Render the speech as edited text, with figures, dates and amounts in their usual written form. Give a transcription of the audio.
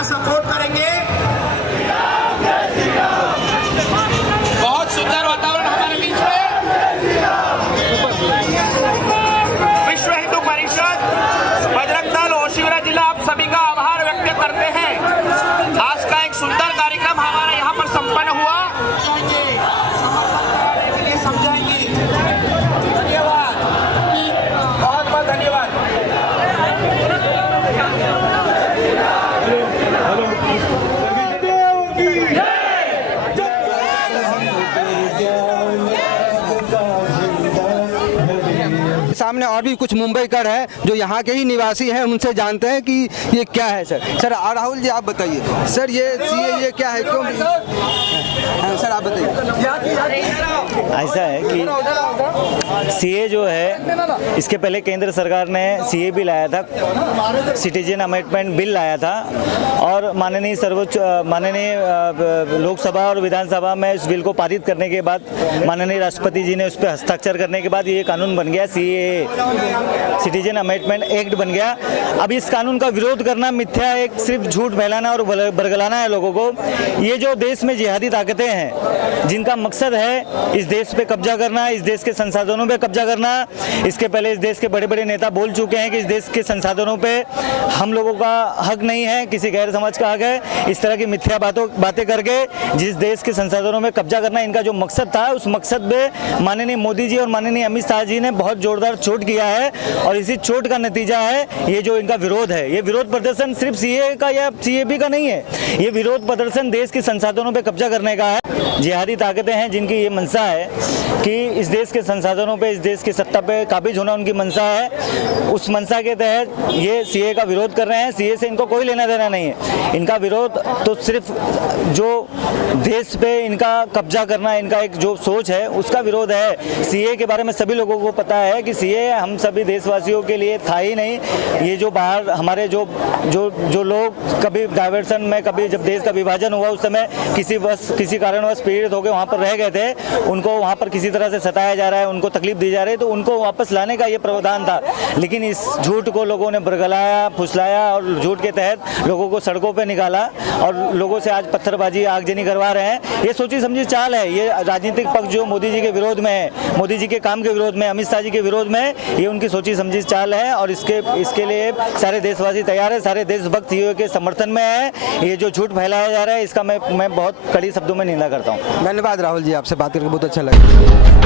का सपोर्ट करेंगे। बहुत सुंदर वातावरण हमारे बीच में। विश्व हिंदू परिषद, बजरंग दल, ओशिवरा जिला, आप सभी का आभार व्यक्त करते हैं। आज का एक सुंदर कार्यक्रम हमारा यहाँ पर संपन्न हुआ। समझाएंगे। धन्यवाद, बहुत बहुत धन्यवाद। सामने और भी कुछ मुंबईकर है जो यहाँ के ही निवासी हैं, उनसे जानते हैं कि ये क्या है। सर राहुल जी आप बताइए सर, ये क्या है, क्यों? सर आप बताइए। ऐसा है कि सीए जो है, इसके पहले केंद्र सरकार ने सीए भी लाया था, सिटीजन अमेंडमेंट बिल लाया था, और माननीय लोकसभा और विधानसभा में इस बिल को पारित करने के बाद माननीय राष्ट्रपति जी ने उस पर हस्ताक्षर करने के बाद ये कानून बन गया, सीए सिटीजन अमेंडमेंट एक्ट बन गया। अब इस कानून का विरोध करना मिथ्या, एक सिर्फ झूठ फैलाना और बरगलाना है लोगों को। ये जो देश में जिहादी ताकतें हैं जिनका मकसद है इस देश पे कब्जा करना, इस देश के संसाधनों पे कब्जा करना, इसके पहले इस देश के बड़े बड़े नेता बोल चुके हैं कि इस देश के संसाधनों पे हम लोगों का हक नहीं है, किसी गैर समाज का हक है। इस तरह की मिथ्या बातें करके जिस देश के संसाधनों में कब्जा करना इनका जो मकसद था, उस मकसद पे माननीय मोदी जी और माननीय अमित शाह जी ने बहुत जोरदार चोट किया है, और इसी चोट का नतीजा है ये जो इनका विरोध है। ये विरोध प्रदर्शन सिर्फ सीए का या सीएबी का नहीं है, ये विरोध प्रदर्शन देश के संसाधनों पे कब्जा करने का है। जिहादी ताकतें हैं जिनकी ये मंशा है कि इस देश के संसाधनों पे, इस देश की सत्ता पे काबिज होना उनकी मंशा है। उस मंशा के तहत ये सीए का विरोध कर रहे हैं। सीए से इनको कोई लेना देना नहीं है। इनका विरोध तो सिर्फ जो देश पे इनका कब्जा करना, इनका एक जो सोच है उसका विरोध है। सीए के बारे में सभी लोगों को पता है कि सीए हम सभी देशवासियों के लिए था ही नहीं। ये जो बाहर हमारे जो लोग कभी डाइवर्सन में, कभी जब देश का विभाजन हुआ उस समय किसी कारणवश पीड़ित होकर वहाँ पर रह गए थे, उनको वहाँ पर किसी तरह से सताया जा रहा है, उनको तकलीफ दी जा रही है, तो उनको वापस लाने का ये प्रावधान था। लेकिन इस झूठ को लोगों ने बरगलाया, फुसलाया और झूठ के तहत लोगों को सड़कों पे निकाला और लोगों से आज पत्थरबाजी, आगजनी करवा रहे हैं। ये सोची समझी चाल है। ये राजनीतिक पक्ष जो मोदी जी के विरोध में है, मोदी जी के काम के विरोध में, अमित शाह जी के विरोध में, ये उनकी सोची समझी चाल है, और इसके लिए सारे देशवासी तैयार है, सारे देशभक्त सीए के समर्थन में है। ये जो झूठ फैलाया जा रहा है इसका मैं बहुत कड़ी शब्दों में निंदा करता हूँ। धन्यवाद राहुल जी, आपसे बात करके बहुत अच्छा लगा।